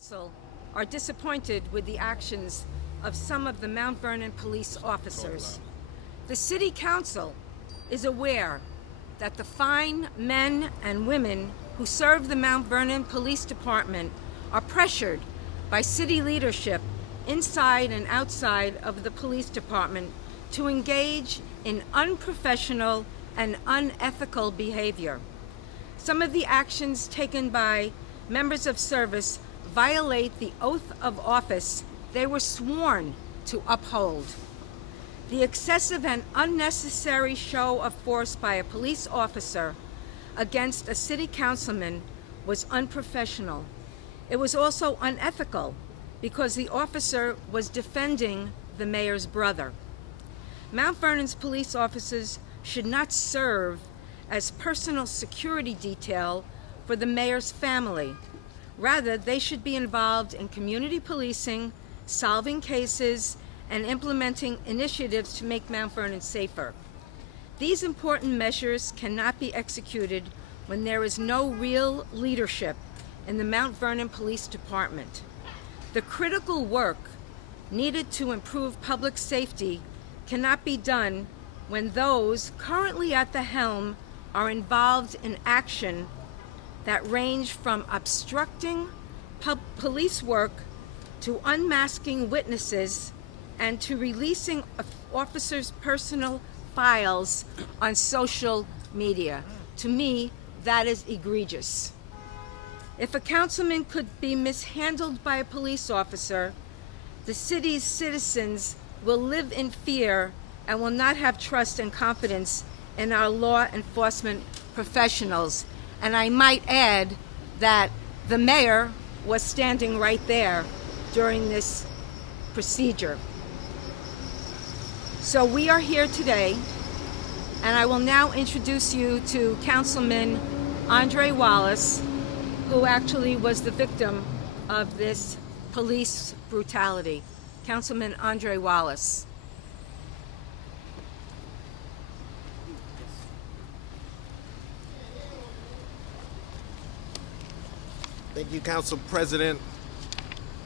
Council are disappointed with the actions of some of the Mount Vernon police officers. The City Council is aware that the fine men and women who serve the Mount Vernon Police Department are pressured by city leadership inside and outside of the police department to engage in unprofessional and unethical behavior. Some of the actions taken by members of service violate the oath of office they were sworn to uphold. The excessive and unnecessary show of force by a police officer against a city councilman was unprofessional. It was also unethical because the officer was defending the mayor's brother. Mount Vernon's police officers should not serve as personal security detail for the mayor's family. Rather, they should be involved in community policing, solving cases, and implementing initiatives to make Mount Vernon safer. These important measures cannot be executed when there is no real leadership in the Mount Vernon Police Department. The critical work needed to improve public safety cannot be done when those currently at the helm are involved in action that range from obstructing police work to unmasking witnesses and to releasing officers' personal files on social media. To me, that is egregious. If a councilman could be mishandled by a police officer, the city's citizens will live in fear and will not have trust and confidence in our law enforcement professionals. And I might add that the mayor was standing right there during this procedure. So we are here today, and I will now introduce you to Councilman Andre Wallace, who actually was the victim of this police brutality. Councilman Andre Wallace. Thank you, Council President,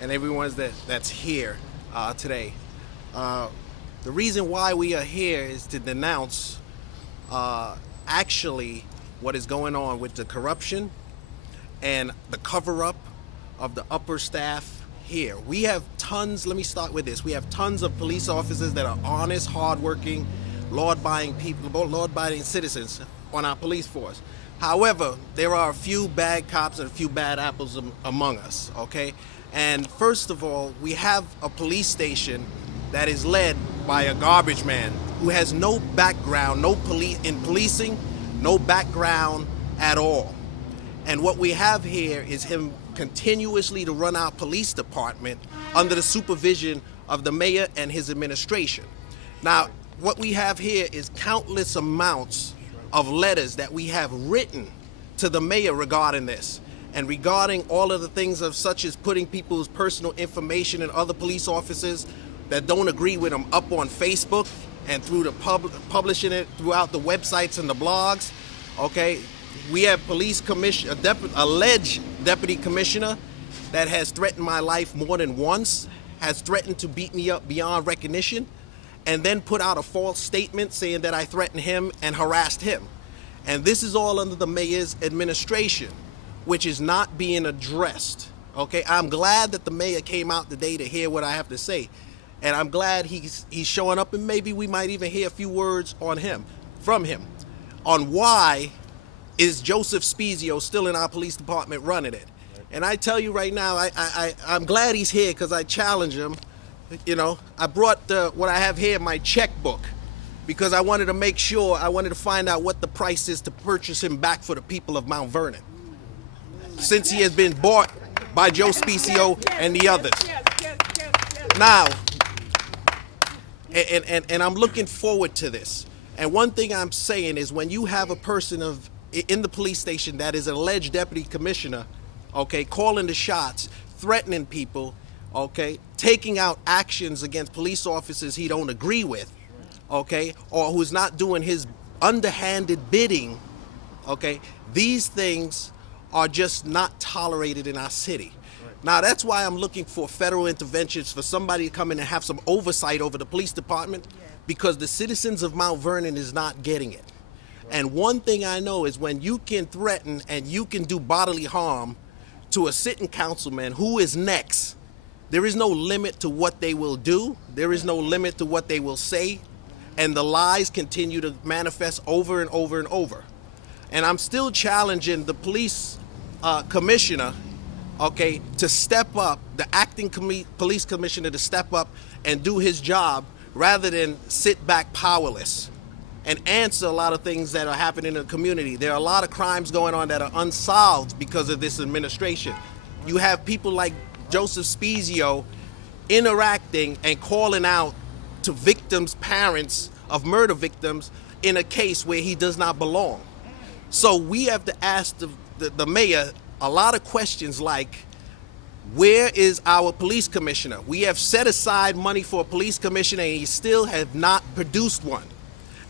and everyone that's here today. The reason why we are here is to denounce actually what is going on with the corruption and the cover-up of the upper staff here. We have tons, let me start with this, we have tons of police officers that are honest, hardworking, law-abiding people, law-abiding citizens on our police force. However, there are a few bad cops and a few bad apples among us, okay? And first of all, we have a police station that is led by a garbage man who has no background, in policing, no background at all. And what we have here is him continuously to run our police department under the supervision of the mayor and his administration. Now, what we have here is countless amounts of letters that we have written to the mayor regarding this and regarding all of the things of such as putting people's personal information and other police officers that don't agree with them up on Facebook and through the publishing it throughout the websites and the blogs. Okay, we have police commission, alleged deputy commissioner that has threatened my life more than once, has threatened to beat me up beyond recognition, and then put out a false statement saying that I threatened him and harassed him. And this is all under the mayor's administration, which is not being addressed. Okay, I'm glad that the mayor came out today to hear what I have to say. And I'm glad he's showing up, and maybe we might even hear a few words from him, on why is Joseph Spezio still in our police department running it. And I tell you right now, I'm glad he's here because I challenge him. You know, I brought what I have here, my checkbook, because I wanted to make sure, I wanted to find out what the price is to purchase him back for the people of Mount Vernon, since he has been bought by Joe Spezio and the others. Now, and I'm looking forward to this. And one thing I'm saying is when you have a person in the police station that is an alleged deputy commissioner, okay, calling the shots, threatening people, okay, taking out actions against police officers he don't agree with, okay, or who's not doing his underhanded bidding, okay, these things are just not tolerated in our city. Now, that's why I'm looking for federal interventions for somebody to come in and have some oversight over the police department, because the citizens of Mount Vernon is not getting it. And one thing I know is when you can threaten and you can do bodily harm to a sitting councilman, who is next, there is no limit to what they will do. There is no limit to what they will say. And the lies continue to manifest over and over and over. And I'm still challenging the police commissioner, okay, to step up, the acting police commissioner to step up and do his job rather than sit back powerless and answer a lot of things that are happening in the community. There are a lot of crimes going on that are unsolved because of this administration. You have people like Joseph Spezio interacting and calling out to victims' parents of murder victims in a case where he does not belong. So we have to ask the mayor a lot of questions like, where is our police commissioner? We have set aside money for a police commissioner and he still have not produced one.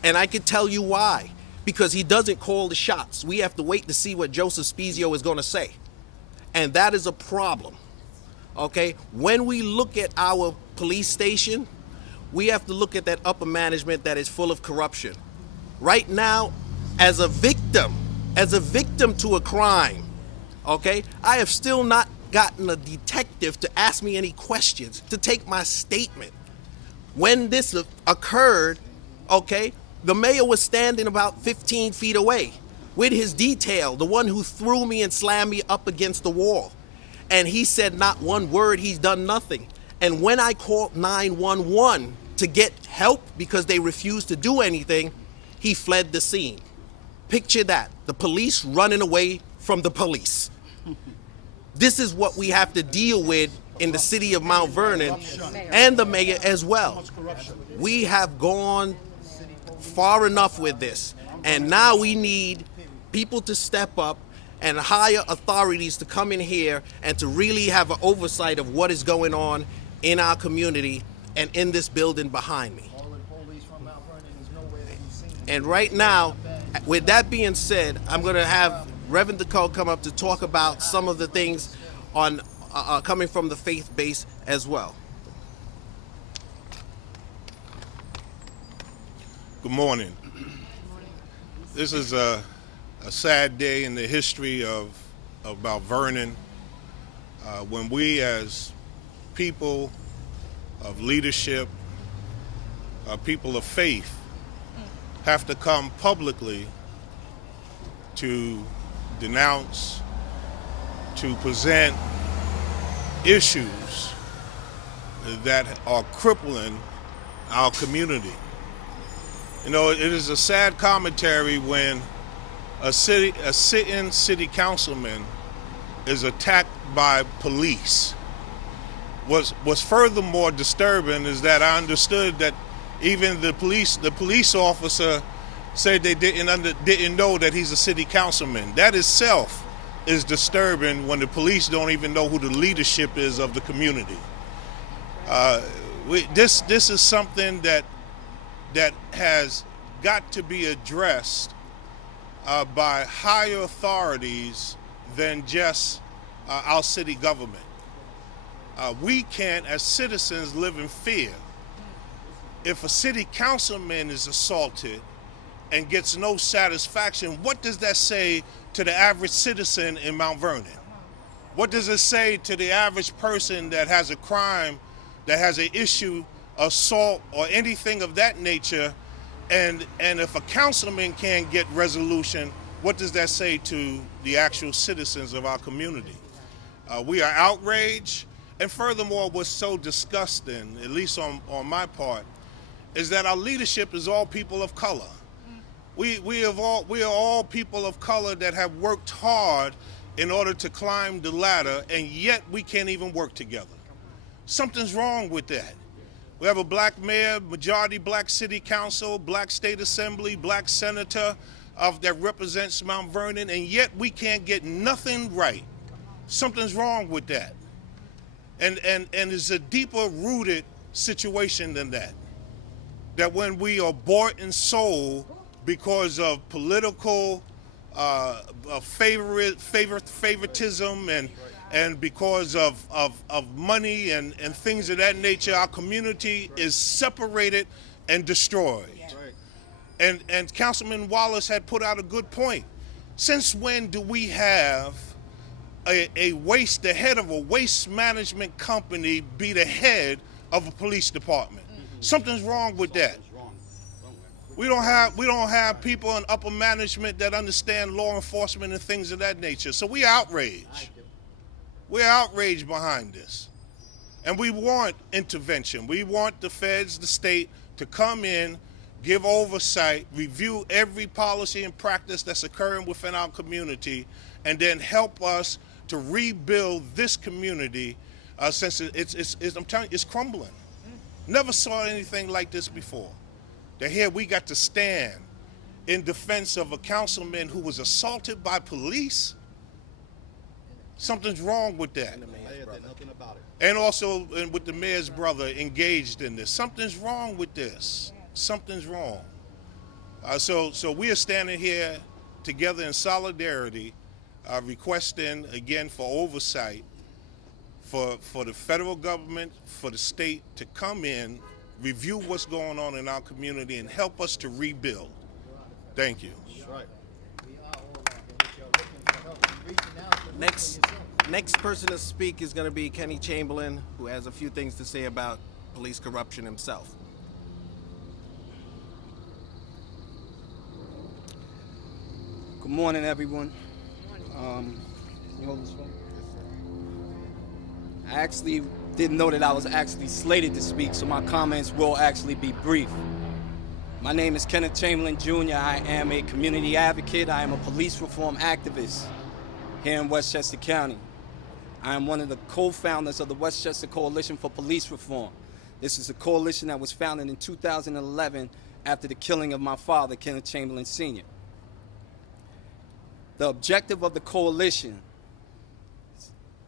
And I can tell you why. Because he doesn't call the shots. We have to wait to see what Joseph Spezio is going to say. And that is a problem. Okay? When we look at our police station, we have to look at that upper management that is full of corruption. Right now, as a victim to a crime, okay, I have still not gotten a detective to ask me any questions, to take my statement. When this occurred, okay, the mayor was standing about 15 feet away with his detail, the one who threw me and slammed me up against the wall. And he said not one word, he's done nothing. And when I called 911 to get help because they refused to do anything, he fled the scene. Picture that, the police running away from the police. This is what we have to deal with in the city of Mount Vernon and the mayor as well. We have gone far enough with this, and now we need people to step up and hire authorities to come in here and to really have an oversight of what is going on in our community and in this building behind me. And right now, with that being said, I'm going to have Reverend DeCole come up to talk about some of the things on coming from the faith base as well. Good morning. This is a sad day in the history of Mount Vernon, when we as people of leadership, people of faith, have to come publicly to denounce, to present issues that are crippling our community. You know, it is a sad commentary when a sitting city councilman is attacked by police. What's furthermore disturbing is that I understood that even the police officer said they didn't know that he's a city councilman. That itself is disturbing when the police don't even know who the leadership is of the community. This is something that has got to be addressed by higher authorities than just our city government. We can't, as citizens, live in fear. If a city councilman is assaulted and gets no satisfaction, what does that say to the average citizen in Mount Vernon? What does it say to the average person that has a crime, that has an issue, assault, or anything of that nature? And if a councilman can't get resolution, what does that say to the actual citizens of our community? We are outraged, and furthermore, what's so disgusting, at least on my part, is that our leadership is all people of color. We are all people of color that have worked hard in order to climb the ladder, and yet we can't even work together. Something's wrong with that. We have a black mayor, majority black city council, black state assembly, black senator that represents Mount Vernon, and yet we can't get nothing right. Something's wrong with that. And it's a deeper rooted situation than that. That when we are bought and sold because of political favoritism And because of money and things of that nature, our community is separated and destroyed. And Councilman Wallace had put out a good point. Since when do we have the head of a waste management company be the head of a police department? Something's wrong with that. We don't have people in upper management that understand law enforcement and things of that nature. So we outraged. We're outraged behind this. And we want intervention. We want the feds, the state, to come in, give oversight, review every policy and practice that's occurring within our community, and then help us to rebuild this community since I'm telling you, it's crumbling. Never saw anything like this before. That here we got to stand in defense of a councilman who was assaulted by police. Something's wrong with that. And also with the mayor's brother engaged in this. Something's wrong with this. Something's wrong. So we are standing here together in solidarity, requesting again for oversight for the federal government, for the state to come in, review what's going on in our community, and help us to rebuild. Thank you. Next person to speak is going to be Kenny Chamberlain, who has a few things to say about police corruption himself. Good morning, everyone. You hold this phone? I actually didn't know that I was actually slated to speak, so my comments will actually be brief. My name is Kenneth Chamberlain Jr. I am a community advocate. I am a police reform activist here in Westchester County. I am one of the co-founders of the Westchester Coalition for Police Reform. This is a coalition that was founded in 2011 after the killing of my father, Kenneth Chamberlain Sr. The objective of the coalition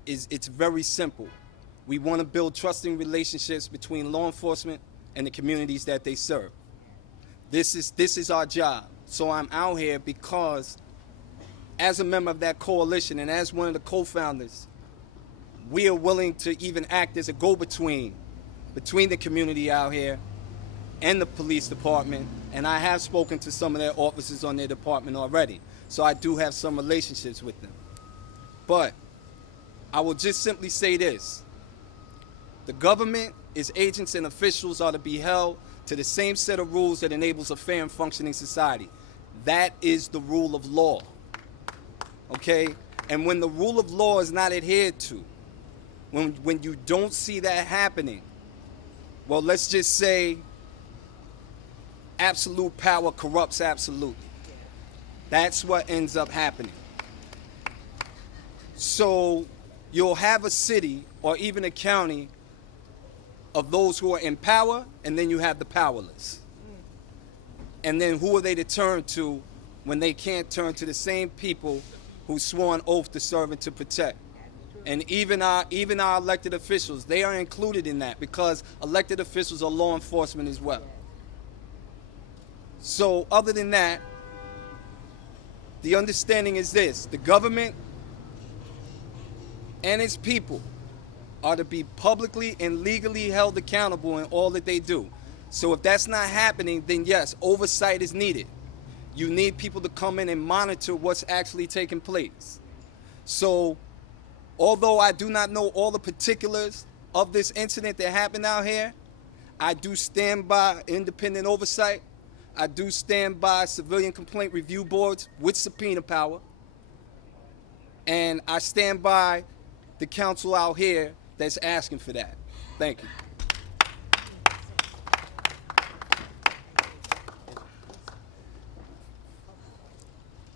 it's very simple. We want to build trusting relationships between law enforcement and the communities that they serve. This is our job. So I'm out here because as a member of that coalition and as one of the co-founders, we are willing to even act as a go-between between the community out here and the police department. And I have spoken to some of their officers on their department already. So I do have some relationships with them. But I will just simply say this. The government, its agents and officials are to be held to the same set of rules that enables a fair and functioning society. That is the rule of law. Okay? And when the rule of law is not adhered to, when you don't see that happening, well, let's just say absolute power corrupts absolutely. That's what ends up happening. So you'll have a city or even a county of those who are in power, and then you have the powerless. And then who are they to turn to when they can't turn to the same people who swore an oath to serve and to protect? And even our elected officials, they are included in that because elected officials are law enforcement as well. So other than that, the understanding is this: the government and its people are to be publicly and legally held accountable in all that they do. So if that's not happening, then yes, oversight is needed. You need people to come in and monitor what's actually taking place. So although I do not know all the particulars of this incident that happened out here, I do stand by independent oversight. I do stand by civilian complaint review boards with subpoena power. And I stand by the council out here that's asking for that. Thank you.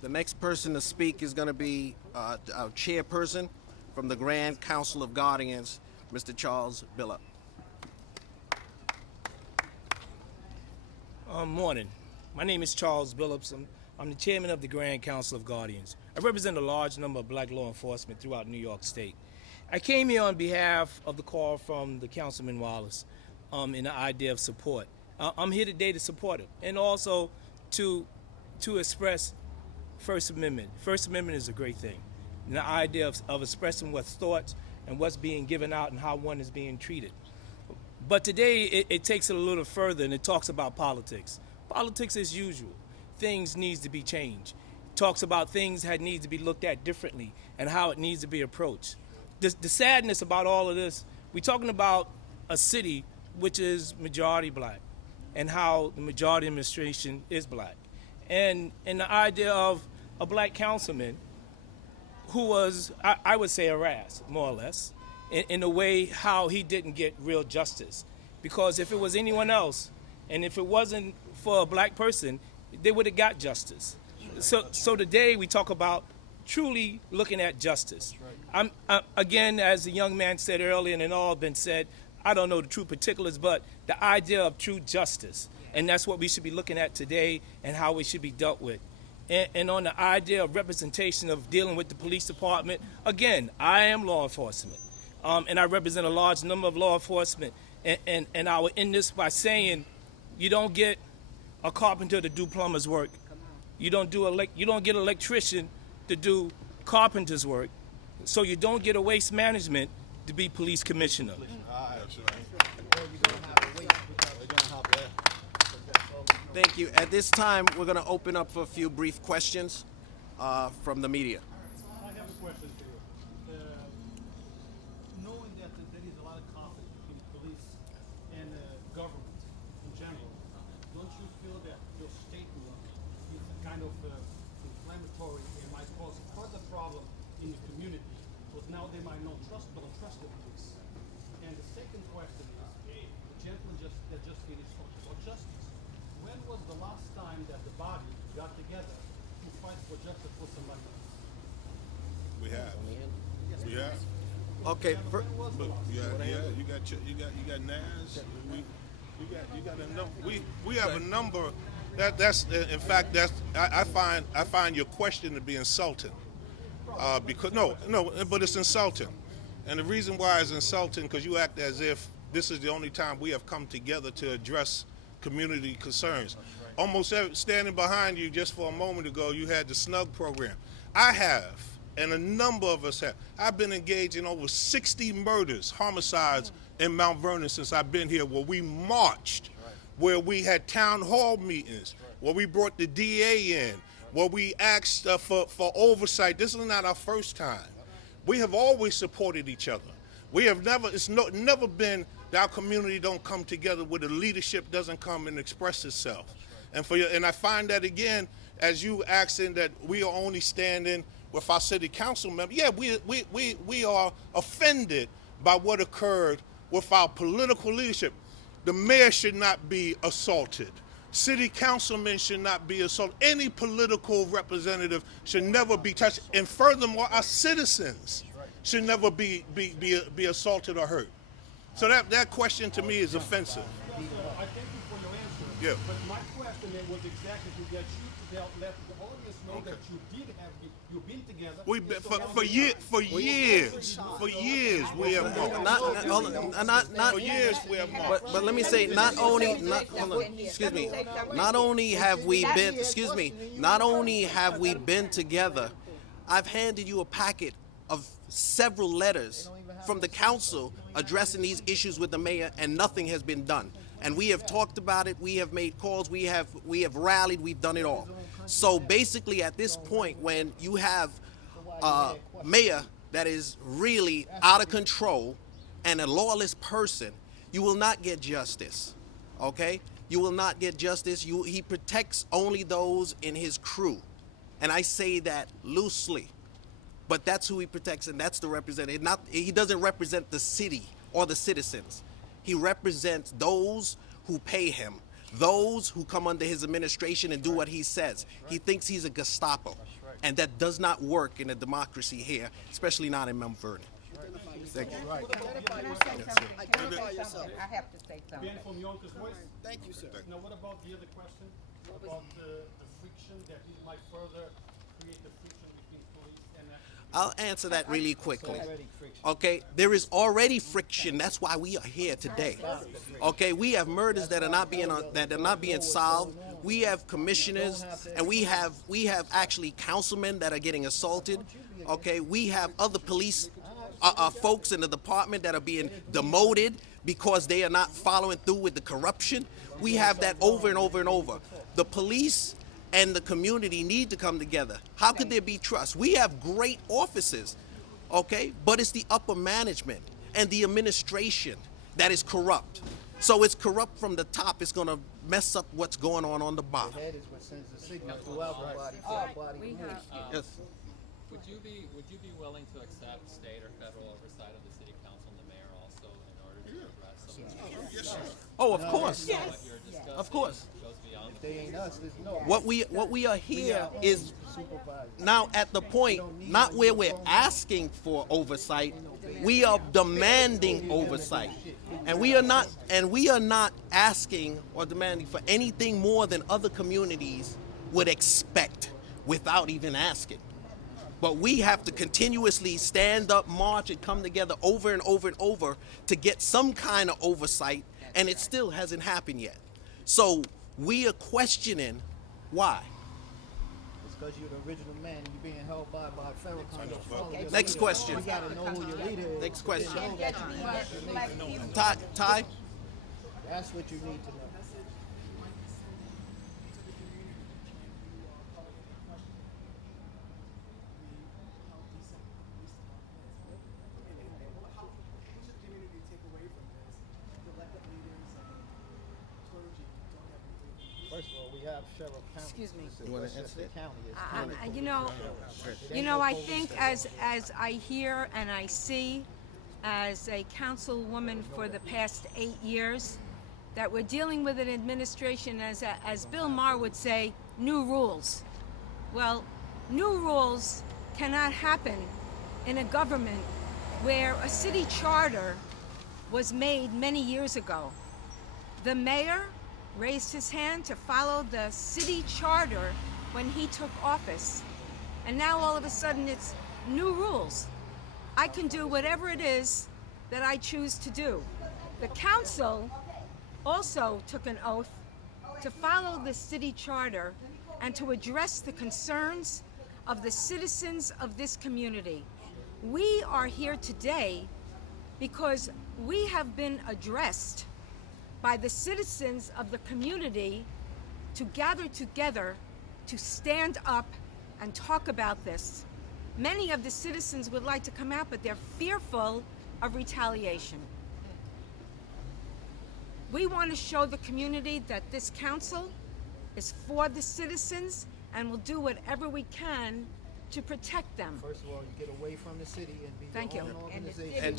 The next person to speak is going to be our chairperson from the Grand Council of Guardians, Mr. Charles Billup. Morning. My name is Charles Billups. I'm the chairman of the Grand Council of Guardians. I represent a large number of black law enforcement throughout New York State. I came here on behalf of the call from the Councilman Wallace in the idea of support. I'm here today to support him and also to express First Amendment. First Amendment is a great thing. and the idea of expressing what's thoughts and what's being given out and how one is being treated. But today it takes it a little further, and it talks about politics. Politics as usual. Things needs to be changed. It talks about things that need to be looked at differently and how it needs to be approached. The sadness about all of this, we're talking about a city which is majority black and how the majority administration is black. And the idea of a black councilman who was, I would say, harassed, more or less, in a way how he didn't get real justice. Because if it was anyone else, and if it wasn't for a black person, they would have got justice. So today we talk about truly looking at justice. Again, as the young man said earlier, and it all been said, I don't know the true particulars, but the idea of true justice. And that's what we should be looking at today and how we should be dealt with. And on the idea of representation of dealing with the police department, again, I am law enforcement. And I represent a large number of law enforcement. And I will end this by saying, you don't get a carpenter to do plumber's work. You don't get an electrician to do carpenter's work. So you don't get a waste management to be police commissioner. Thank you. At this time, we're going to open up for a few brief questions from the media. I have a question for you. Knowing that there is a lot of conflict between police and government in general, don't you feel that your statement is kind of inflammatory and might cause further problem in the community? Because now they might don't trust the police. And the second question is, the gentleman that just finished talking about justice. When was the last time that the body got together to fight for justice for somebody else? We have. We have. Okay. But you got Nas. You got a number. We have a number. That's in fact I find your question to be insulting. Because but it's insulting, and the reason why it's insulting because you act as if this is the only time we have come together to address community concerns. Almost standing behind you just for a moment ago, you had the SNUG program. I have, and a number of us have. I've been engaged in over 60 murders, homicides in Mount Vernon since I've been here, where we marched, where we had town hall meetings, where we brought the DA in, where we asked for oversight. This is not our first time. We have always supported each other. We have never been that our community don't come together where the leadership doesn't come and express itself. And I find that again, as you asking that we are only standing with our city council members. Yeah, we are offended by what occurred with our political leadership. The mayor should not be assaulted. City councilmen should not be assaulted. Any political representative should never be touched. And furthermore, our citizens should never be assaulted or hurt. So that question to me is offensive. I thank you for your answer. Yeah. But my question then was exactly to get you to let the audience know that you've been together. We've been for years we have marched. For years we have marched. But let me say, not only have we been together, I've handed you a packet of several letters from the council addressing these issues with the mayor, and nothing has been done. And we have talked about it, we have made calls, we have rallied, we've done it all. So basically at this point, when you have a mayor that is really out of control and a lawless person, you will not get justice, okay? You will not get justice. He protects only those in his crew. And I say that loosely. But that's who he protects, and that's the representative. He doesn't represent the city or the citizens. He represents those who pay him, those who come under his administration and do what he says. He thinks he's a Gestapo, and that does not work in a democracy here, especially not in Mount Vernon. Thank you. Identify yourself. I have to say something. Ben from Yonkers Voice. Thank you, sir. Now, what about the other question about the friction that it might further create the friction between police and I'll answer that really quickly. Okay, there is already friction. That's why we are here today. Okay, we have murders that are not being solved. We have commissioners, and we have actually councilmen that are getting assaulted. Okay, we have other police folks in the department that are being demoted because they are not following through with the corruption. We have that over and over and over. The police and the community need to come together. How could there be trust? We have great officers, okay, but it's the upper management and the administration that is corrupt. So it's corrupt from the top. It's going to mess up what's going on the bottom. That is what sends the signal throughout the body for the body to move. Yes. Would you be willing to accept state or federal oversight of the city council and the mayor also in order to address some of the Yes, sir. Oh, of course. what you're discussing? Of course. Goes beyond If they ain't us, there's no. What we are here is supervisor. now at the point, not where we're asking for oversight, we are demanding oversight. And we are not asking or demanding for anything more than other communities would expect without even asking. But we have to continuously stand up, march, and come together over and over and over to get some kind of oversight, and it still hasn't happened yet. So we are questioning why. It's because you're the original man and you're being held by federal Congress. Next question. You gotta know who your leader is. Next question. Know that you represent your nation. Ty? That's what you need to know. First of all, we have Sheriff County. Excuse me. You wanna Westchester answer County is I think as I hear and I see as a councilwoman for the past 8 years, that we're dealing with an administration, as Bill Maher would say, new rules. Well, new rules cannot happen in a government where a city charter was made many years ago. The mayor raised his hand to follow the city charter when he took office. And now all of a sudden it's new rules. I can do whatever it is that I choose to do. The council also took an oath to follow the city charter and to address the concerns of the citizens of this community. We are here today because we have been addressed by the citizens of the community to gather together to stand up and talk about this. Many of the citizens would like to come out, but they're fearful of retaliation. We want to show the community that this council is for the citizens and will do whatever we can to protect them. First of all, you get away from the city and be Thank your you. own organization. And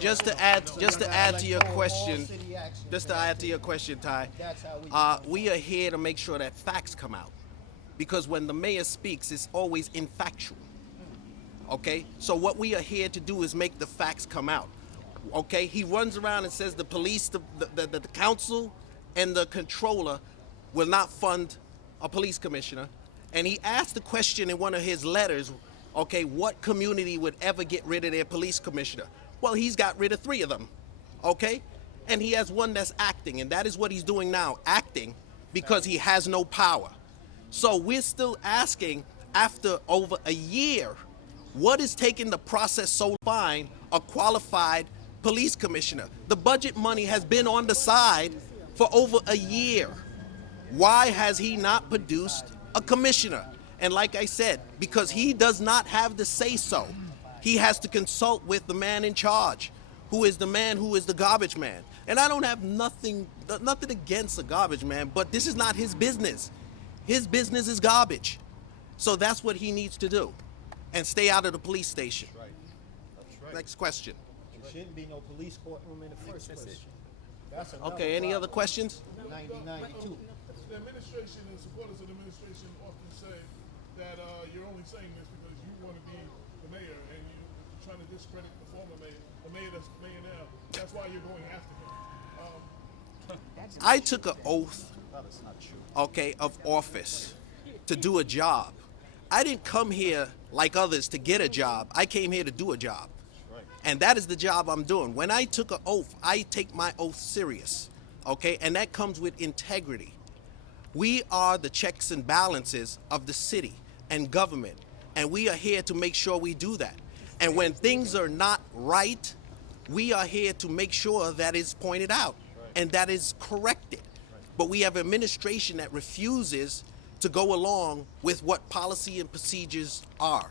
just to add to your question, Ty, That's how we are here to make sure that facts come out, because when the mayor speaks, it's always infactual. Okay, so what we are here to do is make the facts come out. Okay, he runs around and says the police, the council, and the controller will not fund a police commissioner. And he asked the question in one of his letters, okay, what community would ever get rid of their police commissioner? Well, he's got rid of 3 of them, okay? And he has one that's acting, and that is what he's doing now, acting, because he has no power. So we're still asking, after over a year, what is taking the process so fine, a qualified police commissioner? The budget money has been on the side for over a year. Why has he not produced a commissioner? And like I said, because he does not have the say-so, he has to consult with the man in charge, who is the man who is the garbage man. And I don't have nothing against a garbage man, but this is not his business. His business is garbage. So that's what he needs to do, and stay out of the police station. That's right. Next question. There shouldn't be no police courtroom in the first place. That's another Okay, any other problem. questions? 1992. The administration and supporters of the administration often say that you're only saying this because you want to be the mayor and you're trying to discredit the former mayor, the mayor that's mayor now. That's why you're going after him. I took an oath, okay, of office to do a job. I didn't come here like others to get a job. I came here to do a job. And that is the job I'm doing. When I took an oath, I take my oath serious, okay? And that comes with integrity. We are the checks and balances of the city and government. And we are here to make sure we do that. And when things are not right, we are here to make sure that is pointed out and that is corrected. But we have administration that refuses to go along with what policy and procedures are.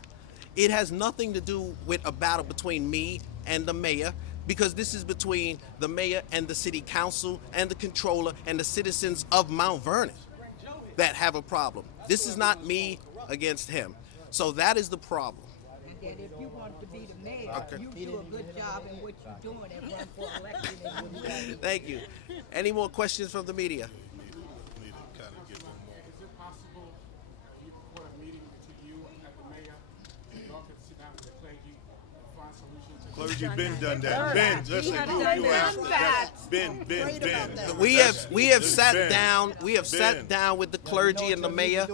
It has nothing to do with a battle between me and the mayor, because this is between the mayor and the city council and the controller and the citizens of Mount Vernon that have a problem. This is not me against him. So that is the problem. And that if you want to be the mayor, you do a good job in what you're doing and run for election. And you Thank you. Any more questions from the media? Need to kind of get one more. Is it possible you report a meeting between you and the mayor, y'all could sit down with the clergy and find solutions? Clergy been done that. Ben, listen, you asked that. Ben. We have sat down. We have sat down with the clergy and the mayor.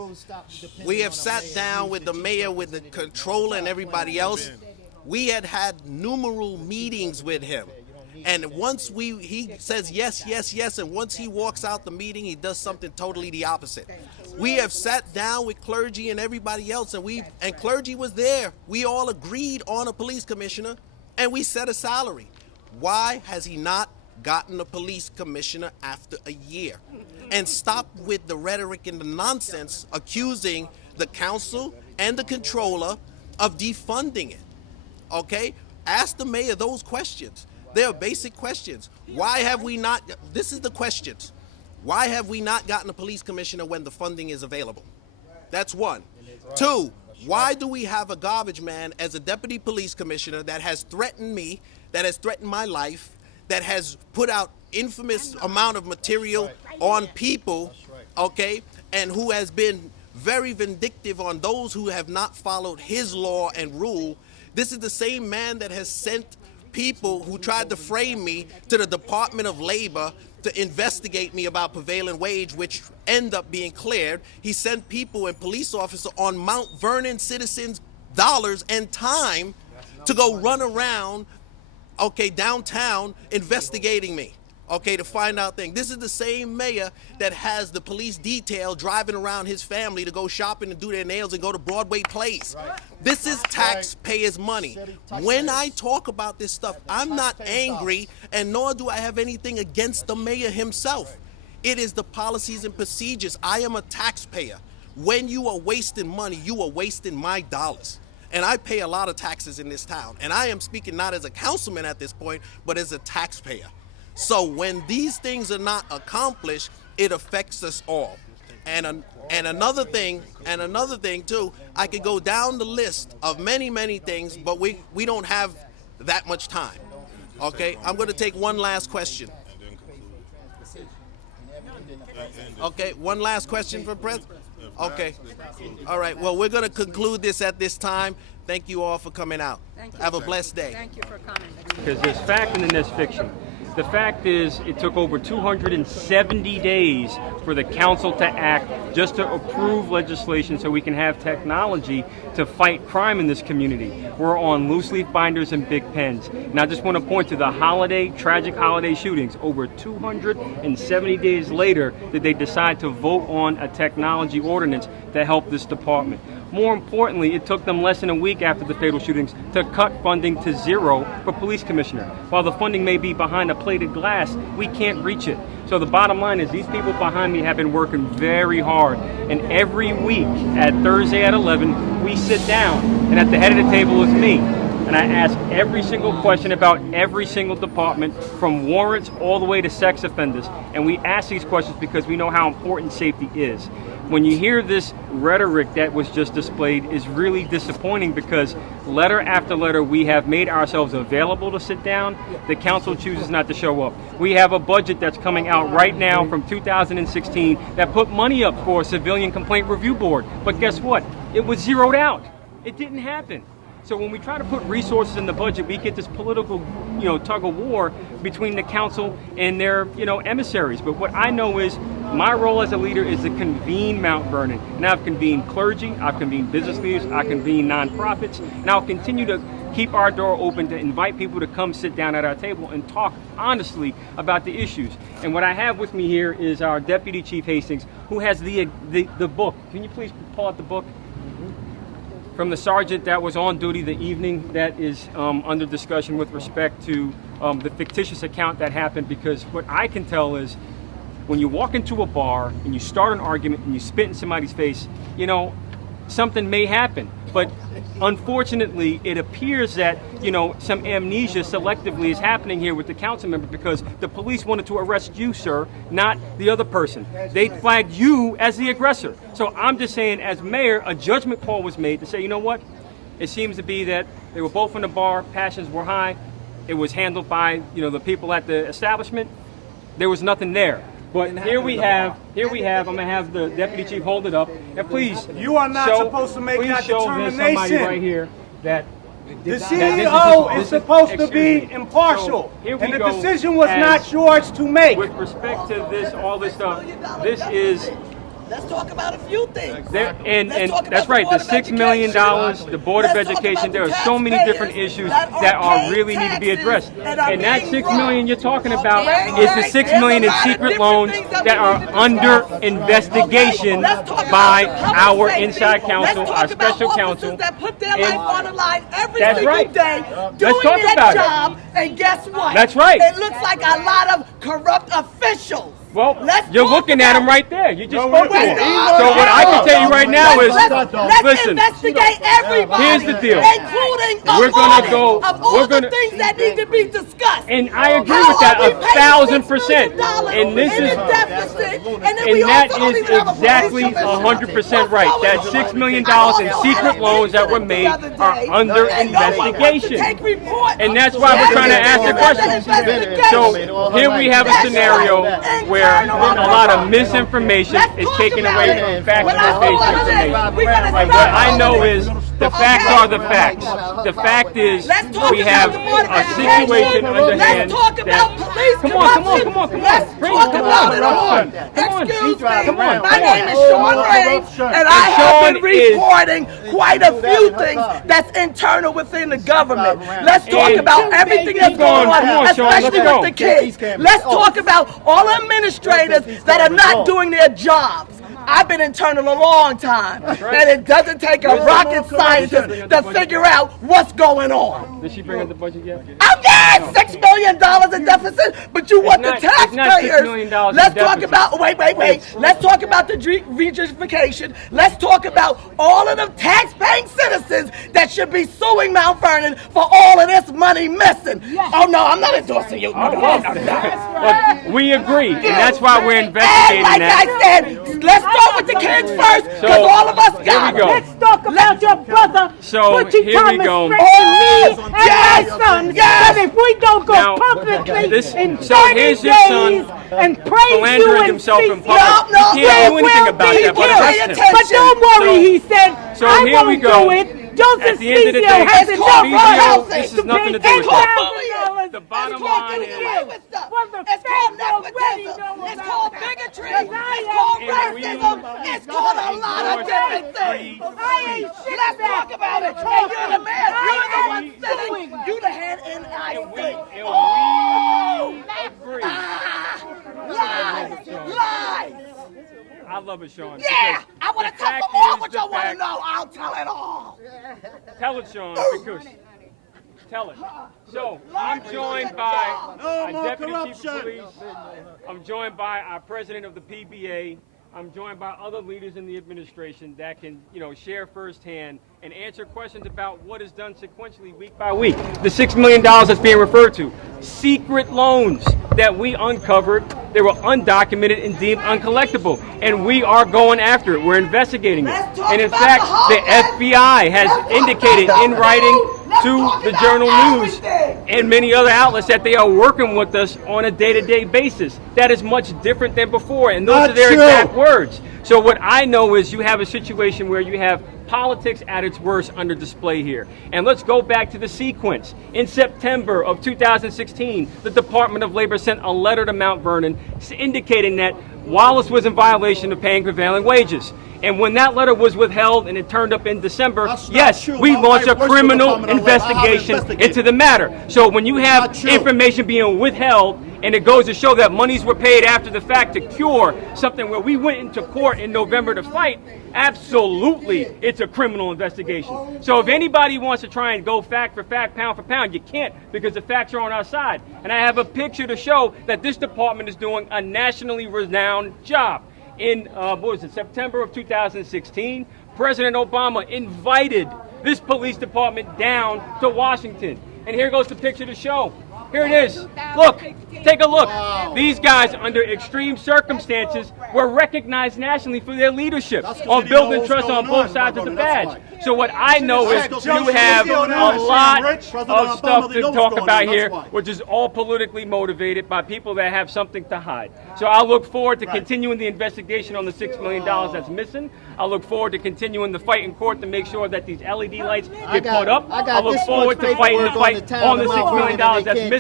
We have sat down with the mayor, with the controller, and everybody else. We had numerous meetings with him. And once he says yes, yes, yes, and once he walks out the meeting, he does something totally the opposite. We have sat down with clergy and everybody else, and clergy was there. We all agreed on a police commissioner, and we set a salary. Why has he not gotten a police commissioner after a year? And stop with the rhetoric and the nonsense accusing the council and the controller of defunding it. Okay? Ask the mayor those questions. They are basic questions. Why have we not, this is the questions. Why have we not gotten a police commissioner when the funding is available? That's one. Two, why do we have a garbage man as a deputy police commissioner that has threatened me, that has threatened my life, that has put out infamous amount of material on people, okay, and who has been very vindictive on those who have not followed his law and rule? This is the same man that has sent people who tried to frame me to the Department of Labor to investigate me about prevailing wage, which end up being cleared. He sent people and police officers on Mount Vernon citizens' dollars and time to go run around, okay, downtown investigating me, okay, to find out things. This is the same mayor that has the police detail driving around his family to go shopping and do their nails and go to Broadway plays. This is taxpayers' money. When I talk about this stuff, I'm not angry, and nor do I have anything against the mayor himself. It is the policies and procedures. I am a taxpayer. When you are wasting money, you are wasting my dollars. And I pay a lot of taxes in this town. And I am speaking not as a councilman at this point, but as a taxpayer. So when these things are not accomplished, it affects us all. And another thing too, I could go down the list of many things, but we don't have that much time. Okay, I'm going to take one last question. Okay, one last question for President. Okay, all right. Well, we're going to conclude this at this time. Thank you all for coming out. Have a blessed day. Thank you for coming. Because there's fact and then there's fiction. The fact is, it took over 270 days for the council to act just to approve legislation so we can have technology to fight crime in this community. We're on loose leaf binders and big pens. And I just want to point to the tragic holiday shootings. Over 270 days later did they decide to vote on a technology ordinance to help this department. More importantly, it took them less than a week after the fatal shootings to cut funding to zero for police commissioner. While the funding may be behind a plated glass, we can't reach it. So the bottom line is these people behind me have been working very hard. And every week at Thursday at 11, we sit down, and at the head of the table is me. And I ask every single question about every single department, from warrants all the way to sex offenders. And we ask these questions because we know how important safety is. When you hear this rhetoric that was just displayed is really disappointing, because letter after letter we have made ourselves available to sit down. The council chooses not to show up. We have a budget that's coming out right now from 2016 that put money up for a civilian complaint review board. But guess what? It was zeroed out. It didn't happen. So when we try to put resources in the budget, we get this political, tug of war between the council and their, emissaries. But what I know is my role as a leader is to convene Mount Vernon. And I've convened clergy, I've convened business leaders, I've convened nonprofits, and I'll continue to keep our door open to invite people to come sit down at our table and talk honestly about the issues. And what I have with me here is our Deputy Chief Hastings, who has the book. Can you please pull out the book? from the sergeant that was on duty the evening that is under discussion with respect to the fictitious account that happened, because what I can tell is when you walk into a bar and you start an argument and you spit in somebody's face, you know, something may happen. But unfortunately, it appears that, you know, some amnesia selectively is happening here with the council member, because the police wanted to arrest you, sir, not the other person. They flagged you as the aggressor. So I'm just saying, as mayor, a judgment call was made to say, you know what? It seems to be that they were both in the bar, passions were high. It was handled by, you know, the people at the establishment. There was nothing there. But here we have, I'm gonna have the deputy chief hold it up, and please. You are not supposed to make that determination. Please show somebody right here that the CEO is supposed to be impartial, and the decision was not yours to make. With respect to this, all this stuff, this is. Let's talk about a few things. And that's right, the $6 million, the Board of Education, there are so many different issues that are really need to be addressed. And that $6 million you're talking about is the $6 million in secret loans that are under investigation by our inside counsel, our special counsel. That put their life on the line every That's single right. day, Let's doing talk their about it. job, and guess what? That's right. It looks like a lot of corrupt officials. Well, Let's you're talk looking at about him right there. You just spoke to wait, him. no, So what I can tell you right now is, let's listen, investigate everybody. here's the deal. Including We're gonna audit go- of all we're the gonna- things that need to be discussed. And I agree How with that are we paying $1,000%. $6 And this in is, a deficit, and then and we that also don't is even have a police exactly commissioner? 100% right. What's That going $6 on? million I in also secret had an loans that were incident made the other are day, under and no one wants to investigation. take reports. And that's why we're trying to ask the question. So here we have a scenario where a lot of misinformation is taken away from factual based information. Right, what I know is the facts are the facts. The fact is we have a situation under hand. Let's talk about police Come on. Let's Bring talk it about it all. on. Excuse me. Come on. My name is Sean Raines, and I have been reporting quite a few things that's internal within the government. Let's talk about everything that's going on, especially with the kids. Let's talk about all administrators that are not doing their jobs. I've been internal a long time, and it doesn't take a rocket scientist to figure out what's going on. Did she bring up the budget yet? I'm not $6 million in deficit, but you want the It's not $6 taxpayers. million in Let's talk deficit. about, wait. Let's talk about the regentrification. Let's talk about all of the tax-paying citizens that should be suing Mount Vernon for all of this money missing. Oh, no, I'm not endorsing you. No. Look, we agree, and that's why we're And investigating like that. I said, let's start with the kids first, because So, all of us here got we go. it. Let's talk about your brother, So, Butchie here we Thomas, go. threatening me and yes, my son yes. that if we don't go Now, publicly this- in so 30 here's days your son and praise you philandering and himself in speak, public. No, You can't do we anything will about be that but killed. arrest him. But don't worry, So- he said, so I here we won't go. do it. Joseph At the end of the Cecil day, has it's enough called money this This has nothing to do pay with that. $10,000 The bottom and line walk is, in with stuff. Well, the It's called feds already nepotism. know It's about called that. bigotry. Because It's called And we- racism. It's called a lot of different things. I ain't shit Let's back. talk about it. And you're the man. You're the one sitting. You the head in IT. agree. Lies. I love it, Sean. Yeah. because I want the to tell fact them all is what the y'all want to fact- know. I'll tell it all. Tell it, Sean, because tell it. So I'm joined by our deputy chief of police. I'm joined by our president of the PBA. I'm joined by other leaders in the administration that can, share firsthand and answer questions about what is done sequentially week by week. The $6 million that's being referred to, secret loans that we uncovered. They were undocumented and deemed uncollectible, and we are going after it. We're investigating it. And in fact, the FBI has indicated in writing to the Journal News and many other outlets that they are working with us on a day-to-day basis. That is much different than before, and those are their exact words. So what I know is you have a situation where you have politics at its worst under display here. And let's go back to the sequence. In September of 2016, the Department of Labor sent a letter to Mount Vernon indicating that Wallace was in violation of paying prevailing wages. And when that letter was withheld and it turned up in December, yes, we launched a criminal investigation into the matter. So when you have information being withheld And it goes to show that monies were paid after the fact to cure something where we went into court in November to fight. Absolutely, it's a criminal investigation. So if anybody wants to try and go fact for fact, pound for pound, you can't, because the facts are on our side. And I have a picture to show that this department is doing a nationally renowned job. In September of 2016, President Obama invited this police department down to Washington. And here goes the picture to show. Here it is. Look, take a look. These guys, under extreme circumstances, were recognized nationally for their leadership on building trust on both sides of the badge. So what I know is you have a lot of stuff to talk about here, which is all politically motivated by people that have something to hide. So I look forward to continuing the investigation on the $6 million that's missing. I look forward to continuing the fight in court to make sure that these LED lights get put up. I look forward to fighting the fight on the $6 million that's missing.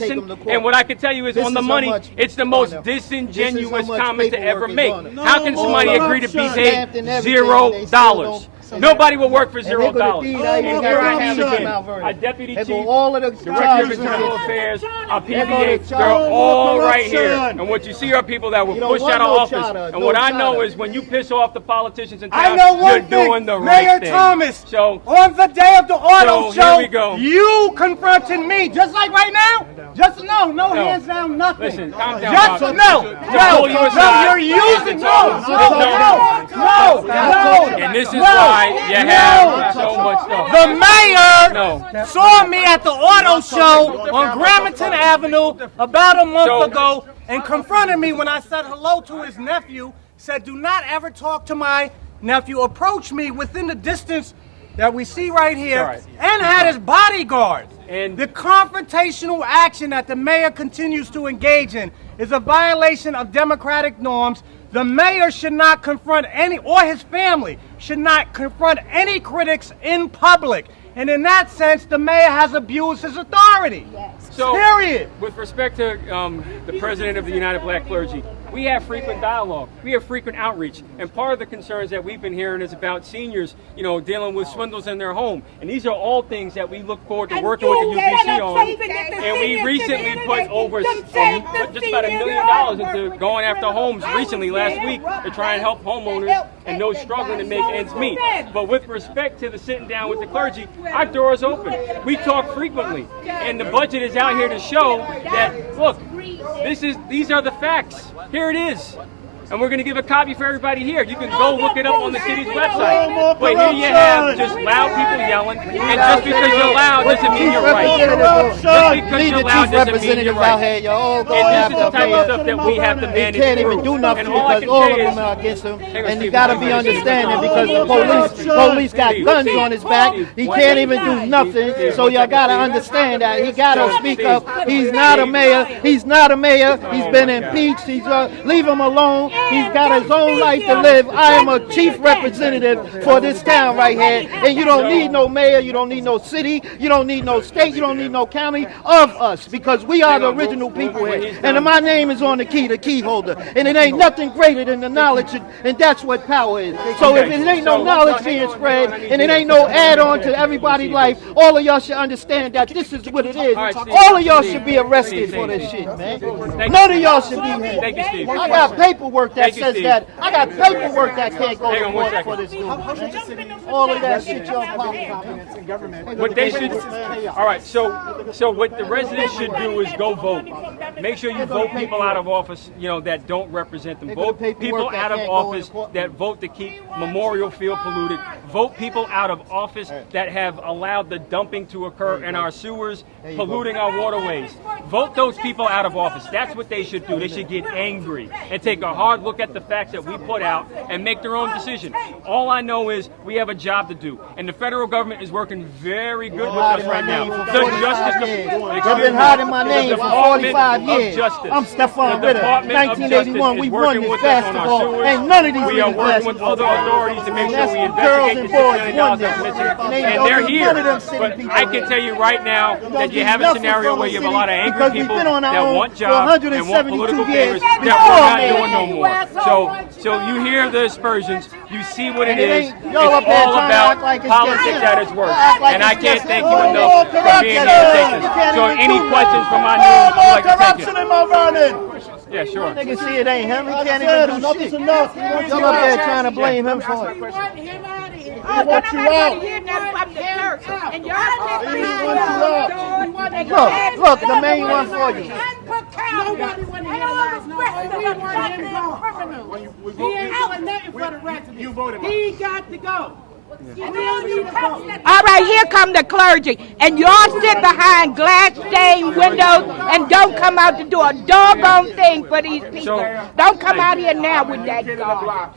And what I can tell you is on the money, it's the most disingenuous comment to ever make. How can somebody agree to be paid $0? Nobody will work for $0. And here I have again, our deputy chief, director of internal affairs, our PBA, they're all right here. And what you see are people that were pushed out of office. And what I know is when you piss off the politicians in town, you're doing the right thing. Mayor Thomas, so on the day of the auto show, here we go. You confronted me, just like right now. Just no hands down, nothing. Listen, calm down. Just you're using no. And this is why you have so much stuff. The mayor saw me at the auto show on Gramerton Avenue about a month ago and confronted me when I said hello to his nephew, said, do not ever talk to my nephew, approached me within the distance that we see right here, and had his bodyguard. And the confrontational action that the mayor continues to engage in is a violation of democratic norms. The mayor should not confront any, or his family should not confront any critics in public. And in that sense, the mayor has abused his authority. So, period. With respect to the president of the United Black Clergy, we have frequent dialogue. We have frequent outreach. And part of the concerns that we've been hearing is about seniors, dealing with swindles in their home. And these are all things that we look forward to working with the UBC on. And we recently put over just about $1 million into going after homes recently last week to try and help homeowners and those struggling to make ends meet. But with respect to the sitting down with the clergy, our door is open. We talk frequently. And the budget is out here to show that, look, these are the facts. Here it is. And we're going to give a copy for everybody here. You can go look it up on the city's website. But here you have just loud people yelling. And just because you're loud doesn't mean you're right. Just because you're loud doesn't mean you're right. And this is the type of stuff that we have to manage. He can't even do nothing because all of them are against him. And you got to be understanding because the police got guns on his back. He can't even do nothing. So y'all got to understand that. He got to speak up. He's not a mayor. He's not a mayor. He's been impeached. Leave him alone. He's got his own life to live. I am a chief representative for this town right here. And you don't need no mayor. You don't need no city. You don't need no state. You don't need no county of us because we are the original people here. And my name is on the key holder. And it ain't nothing greater than the knowledge. And that's what power is. So if it ain't no knowledge being spread and it ain't no add-on to everybody's life, all of y'all should understand that this is what it is. All of y'all should be arrested for this shit, man. None of y'all should be here. I got paperwork that says that. I got paperwork that can't go to court for this dude. All of that shit y'all What they should, all right, so what the residents should do is go vote. Make sure you vote people out of office, that don't represent them. Vote people out of office that vote to keep Memorial Field polluted. Vote people out of office that have allowed the dumping to occur in our sewers, polluting our waterways. Vote those people out of office. That's what they should do. They should get angry and take a hard look at the facts that we put out and make their own decision. All I know is we have a job to do, and the federal government is working very good with us right now. The Justice Department. They've been hiding my name for 45 years. I'm Stephon Ritter. 1981, we won this basketball. Ain't none of these We are working with other authorities to make sure we investigate Golden Boys $50 won that's this. missing, Ain't and they're none here. of them city But people I can tell you right now that you have a scenario where you have a lot of angry people that want jobs and want political favors that we're not doing no more. So you hear the aspersions, you see what it is. It's all about politics at its worst. And I can't thank you enough for being here to take this. So any questions from my news, I'd like to take it. in my Vernon. Yeah, sure. Nigga see it ain't him. He can't even do shit. Y'all up there trying to blame him for it. We want him out of here. Oh, don't nobody hear nothing from the church. And y'all can't Look, the main one for you. Nobody want to hear lies. We want him gone. He ain't doing nothing for the residents. He got to go. All right, here come the clergy, and y'all sit behind glass-stained windows and don't come out to do a doggone thing for these people. Don't come out here now with that garbage.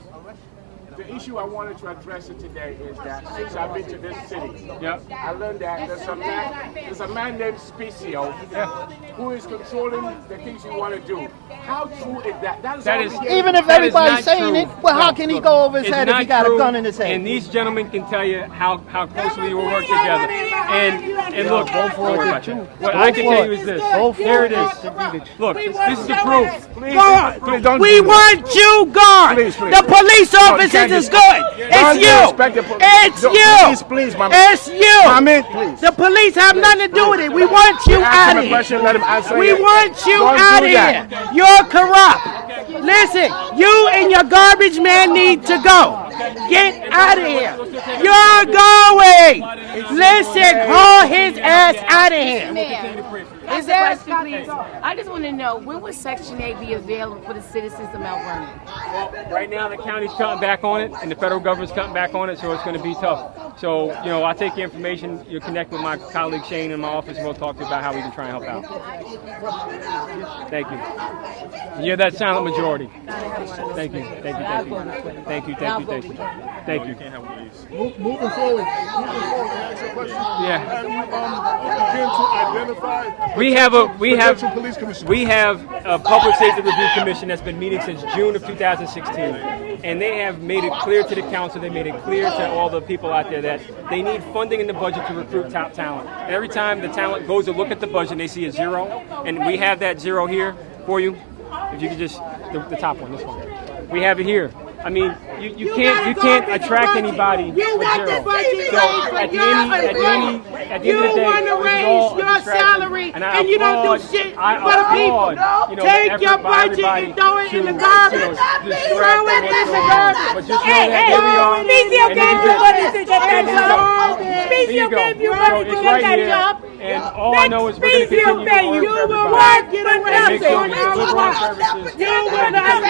The issue I wanted to address today is that since I've been to this city, I learned that there's a man named Specio who is controlling the things you want to do. How true is that? That is, even if everybody's saying it, well, how can he go over his head if he got a gun in his head? And these gentlemen can tell you how closely we work together. And look, don't worry about it. What I can tell you is this. Here it is. Look, this is the proof. Gone. We want you gone. The police officers is good. It's you. It's you. Please, ma'am. It's you. Ma'am, please. The police have nothing to do with it. We want you out of here. We want you out of here. You're corrupt. Listen, you and your garbage man need to go. Get out of here. You're going. Listen, haul his ass out of here. Is there I just want to know, when will Section 8 be available for the citizens of Mount Vernon? Well, right now the county's cutting back on it, and the federal government's cutting back on it, so it's going to be tough. So, I'll take your information. You'll connect with my colleague Shane in my office, and we'll talk to you about how we can try and help out. Thank you. You're that silent majority. Thank you. Thank you. Thank you. Thank you. Thank you. Thank you. Thank you. Moving forward, can I ask you a question? Yeah. Have you begin to identify We have police commission? we have a public safety review commission that's been meeting since June of 2016, and they have made it clear to the council, they made it clear to all the people out there that they need funding in the budget to recruit top talent. And every time the talent goes to look at the budget, they see a zero, and we have that zero here for you. If you could just the top one, this one, we have it here. I mean, you can't attract anybody with zero. So at the end of the day, this is all a distraction. And I applaud, Take your budget and throw it in the garbage. Throw it in the garbage. But just know that here we are. Specio gave you money to get that job. Specio gave you money to get that job. And all I know is we're going to continue to work You for will everybody. work for And make sure we nothing. deliver on services. You will not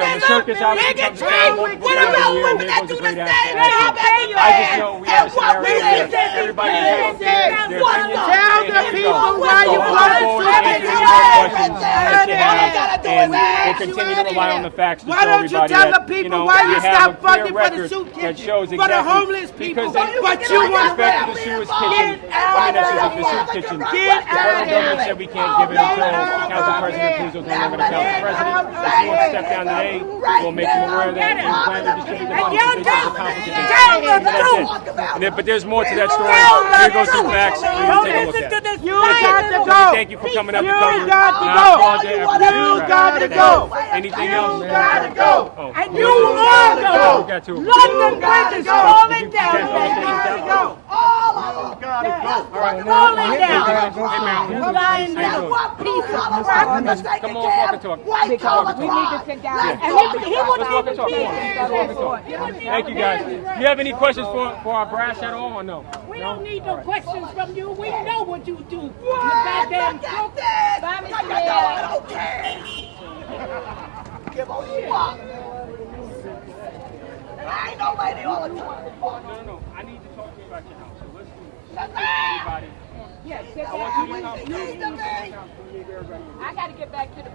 The circus obviously comes to town multiple times a year, and there's a great atmosphere. I just know we have a scenario where everybody has their opinions. Tell the people why you want to answer more questions that you have, and we'll continue to rely on the facts to Why show don't you everybody tell the that, people why you we have stop a clear funding for the record soup that kitchen, shows for the exactly homeless people, because but with you want respect to the sewage kitchen, the soup kitchen, the federal government said we can't give it until Council President Puzo is no longer the Council President. If he wants to step down today, we'll make him aware of that and we'll plan to distribute the money. But there's more to that story. Here goes some facts for you to take a look at. You got to go. Thank you for coming up and covering. You got to go. You got to go. Anything else? You got to go. And you all go. Got to. London Bridge is falling down. You got to go. All of them. Falling down. Flying down. Piece of crap. Come on, walk and talk. Because we need to sit down. And he Let's walk and wouldn't talk. even Come on. Let's walk and talk. Thank you, guys. Do you have any questions for our brass at all, or no? We don't need no questions from you. We know what you do. You goddamn crook. Bye, Mr. Mayor. Give on you up. I ain't no lady all the time. No. I need to talk to you about your house. So let's do this. Everybody. Yeah, I want you to come. I got to get back to the